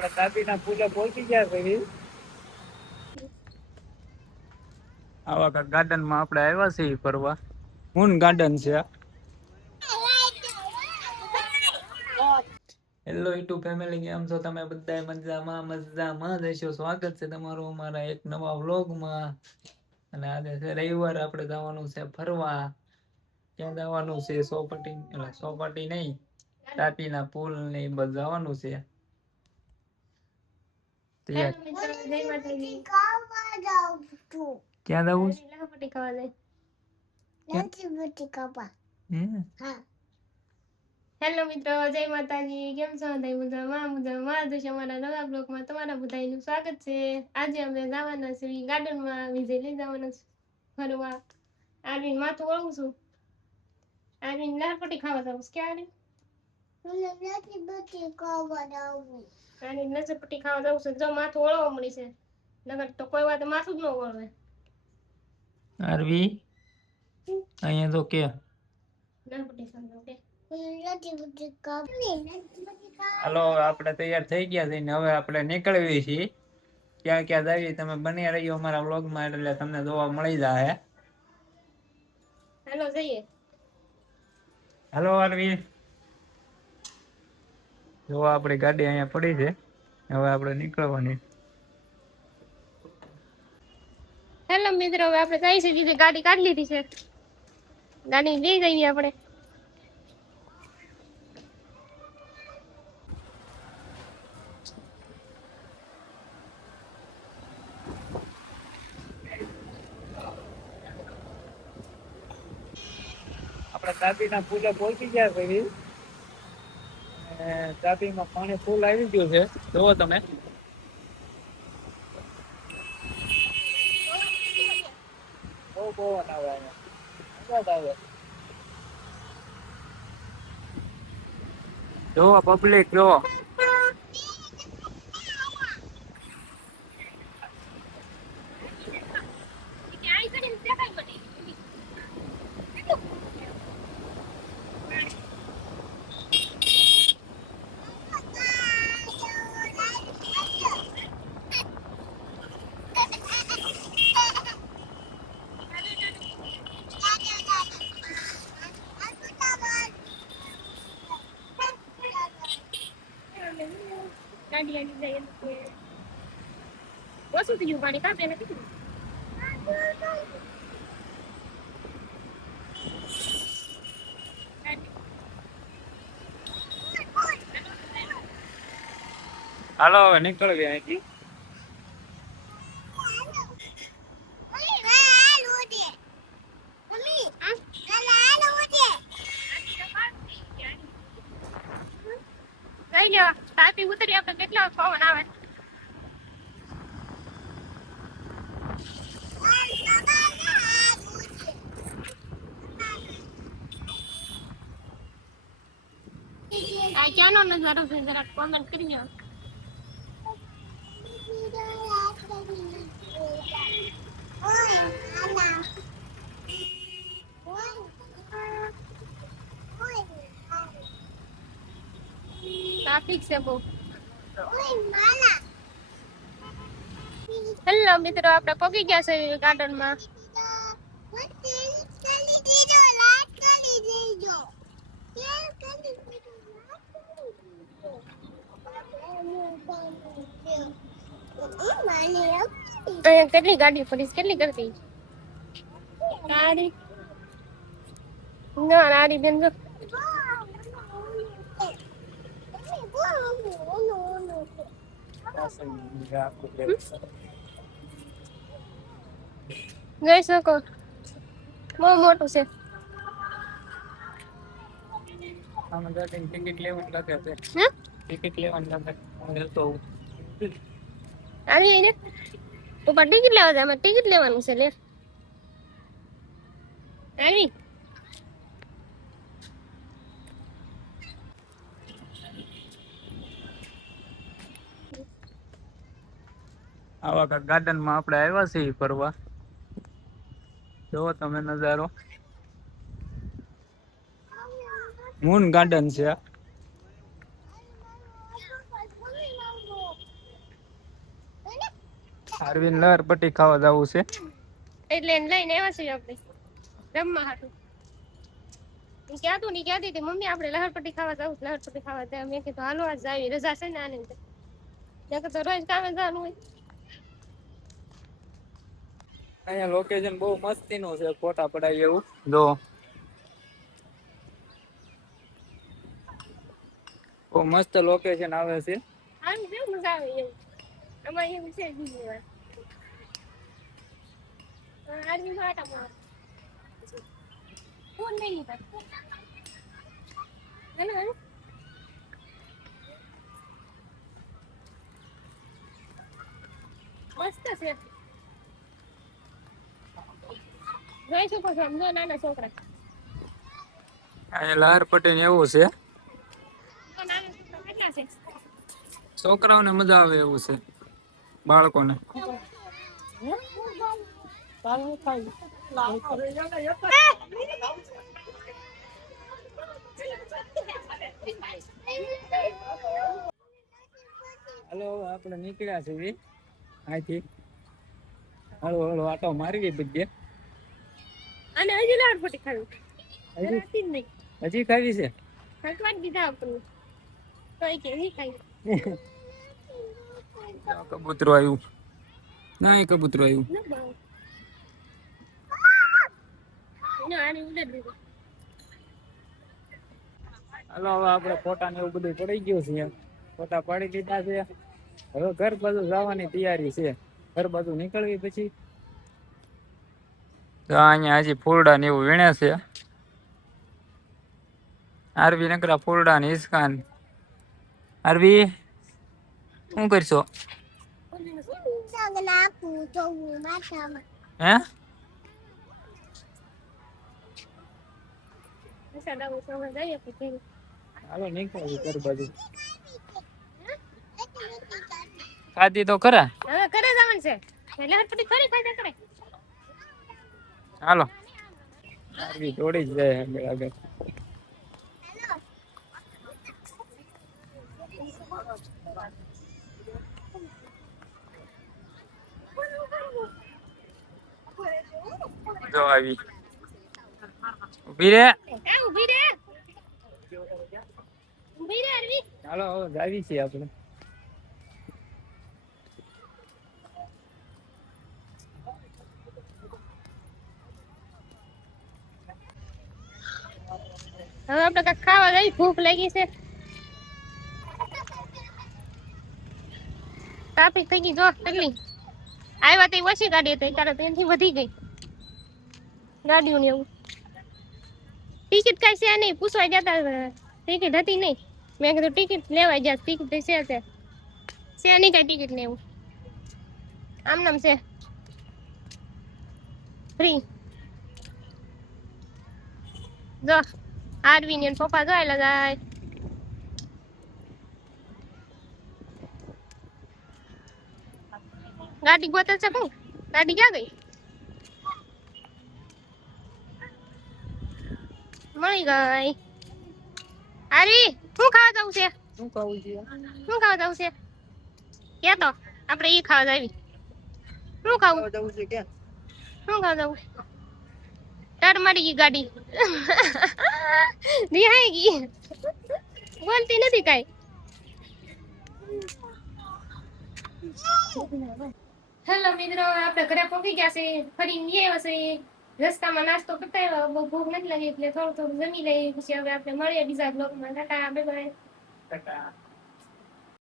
આપણે દાદીના પૂજા પહોંચી ગયા છે. આવા ગાર્ડન માં આપણે આવ્યા છીએ ફરવા. મૂન ગાર્ડન છે. હેલો યુટ્યુબ ફેમિલી, કેમ છો તમે બધા? મજામાં જશો. સ્વાગત છે તમારું અમારા એક નવા વ્લોગમાં. અને આજે છે રવિવાર, આપણે જવાનું છે ફરવા. ક્યાં જવાનું છે? સોપાટી નહીં, તાપીના પુલ ને એ બધું જવાનું છે. ક્યાં જવું? હેલો મિત્રો, જય માતાજી. કેમ છો? મજામાં જશે અમારા નવા બ્લોગમાં તમારા બધાનું સ્વાગત છે. આજે અમે જવાના છીએ ગાર્ડનમાં. વિજય લઈ જવાના ફરવા. આર્વિન માથું વળું છું. આર્વિન લારપટ્ટી ખાવા જાવ ક્યારે? આર્વિન લસરપટ્ટી ખાવા જાવ છે. જો માથું વળવા મળી છે. નગર તો કોઈ વાત માથું જ ન વળવે. આરવી અહીંયા તો કે લારપટ્ટી ખાવા કે હાલો, આપણે તૈયાર થઈ ગયા છે ને હવે આપણે નીકળવી છીએ. ક્યાં ક્યાં જઈએ તમે બની રહ્યો અમારા વ્લોગમાં, એટલે તમને જોવા મળી જાય. હેલો જઈએ. હાલો આરવી, જો આપણી ગાડી અહીંયા પડી છે. હવે આપણે નીકળવાની. હેલો મિત્રો, હવે આપણે જઈ છે બીજી ગાડી કાઢી લીધી છે. ગાડી લઈ જઈએ આપણે. આપણે તાપીના પુલે પહોંચી ગયા છે. તાપીમાં પાણી ફૂલ આવી ગયું છે. જોવો તમે. બહુ પવન આવે અહીંયા. આવે જોવો પબ્લિક, જોવો. ગાડી આવી જાય ઓછું થઈ ગયું પાણી. કાપે નથી. હાલો હવે નીકળવી અહીંથી. લઈ લો. તાપી ઉતરી આપણે કેટલો પવન આવે. આ ક્યાંનો નજારો છે જરાક કોમેન્ટ કરી દો. ટ્રાફિક છે બહુ. હેલો મિત્રો, આપણે પહોંચી ગયા છે ગાર્ડનમાં. કેટલી ગાડી પડી? કેટલી કરતી ગાડી? ના નારી બેન જો. જોઈ શકો, બહુ મોટું છે. ટિકિટ લેવાની લાગે છે. ટિકિટ લેવાની લાગે તો આવી ને ઉપર ટિકિટ લેવા જાય. ટિકિટ લેવાનું છે. લે આવી. આવા ગાર્ડન માં આપણે આવ્યા છીએ ફરવા. જોવો તમે નજારો. મૂન ગાર્ડન છે. આરવીન લહર પટ્ટી ખાવા જવું છે. એટલે એને લઈને આવ્યા છીએ આપણે રમવા હાટું. ક્યાં તું ની કહેતી હતી મમ્મી આપણે લહરપટ્ટી ખાવા જાવ લહરપટ્ટી ખાવા જાય. મેં કીધું હાલો આજ જાવી રજા છે ને આને નકર તો રોજ કામે જવાનું હોય. અહીંયા લોકેશન બહુ મસ્તીનું છે, ફોટા પડાય એવું. જો બહુ મસ્ત લોકેશન આવે છે. આમ કેવું મજા આવે એવું. અમારે એવું છે બીજી વાર આર્મી માં આટા મારો ફોન નહીં લીધા હેલો હેલો મસ્ત છે. જોઈ શકો છો આમ જો નાના છોકરા અહીંયા લહર પટ્ટી ને એવું છે. તો નાના છોકરા કેટલા છે. છોકરાઓને મજા આવે એવું છે, બાળકોને. હાલો આપણે નીકળ્યા છીએ અહીંથી. હળો હળો આટો મારવી બધે. અને હજી લહરપટ્ટી ખાવી રાતી જ નહીં હજી ખાવી છે. થકવા જ દીધા આપણને તો કે નહીં ખાઈ. કબૂતરો આવ્યું. ના કબૂતરો આવ્યું. હાલો હવે આપણે ફોટા ને એવું બધું પડી ગયું છે. ફોટા પાડી દીધા છે. હવે ઘર બાજુ જવાની તૈયારી છે. ઘર બાજુ નીકળવી પછી તો અહીંયા હજી ફૂલડા ને એવું વીણે છે. આરવી નકરા ફૂલડા ને હિસકાન. આરવી શું કરશો? હે હાલો નીકળવી ઘર બાજુ. ખાધી તો ખરા. હવે કરે જવાનું છે લહરપટ્ટી ફરી ખાધા કરે. હાલો આરવી દોડી જ જાય આગળ આગળ. જો આવી ઉભી રે. ઉભી રે ઉભી રે આરવી. હાલો હવે જાવી છીએ આપણે. હવે આપણે કાંઈક ખાવા જઈ ભૂખ લાગી છે. ટ્રાફિક થઈ ગઈ જો કેટલી આવ્યા તે ઓછી ગાડી હતી ત્યારે ત્યાંથી વધી ગઈ ગાડીઓ ને એવું. ટિકિટ કઈ છે નહીં પૂછવા જતા ટિકિટ હતી નહીં. મેં કીધું ટિકિટ લેવા જાય ટિકિટ છે નહીં કઈ ટિકિટ ને એવું આમ નામ છે ફ્રી. જો આરવી ને પપ્પા જોયેલા જાય. ગાડી ગોતે છે કઈ ગાડી ક્યાં ગઈ? મળી ગઈ. આરવી શું ખાવા જવું છે? શું ખાવું છે? શું ખાવા જવું છે કે તો આપણે ઈ ખાવા જાવી. શું ખાવું જવું છે કે શું ખાવા જવું? ટર મારી ગઈ ગાડી રિહાઈ ગઈ બોલતી નથી કાઈ. હેલો મિત્રો આપણે ઘરે પહોંચી ગયા છે. ફરી આવ્યા છે રસ્તામાં નાસ્તો કરતા આવ્યા. બહુ ભૂખ નથી લાગી એટલે થોડું થોડું જમી લઈએ પછી હવે આપણે મળીએ બીજા બ્લોગમાં. Tata bye bye. ટાટા.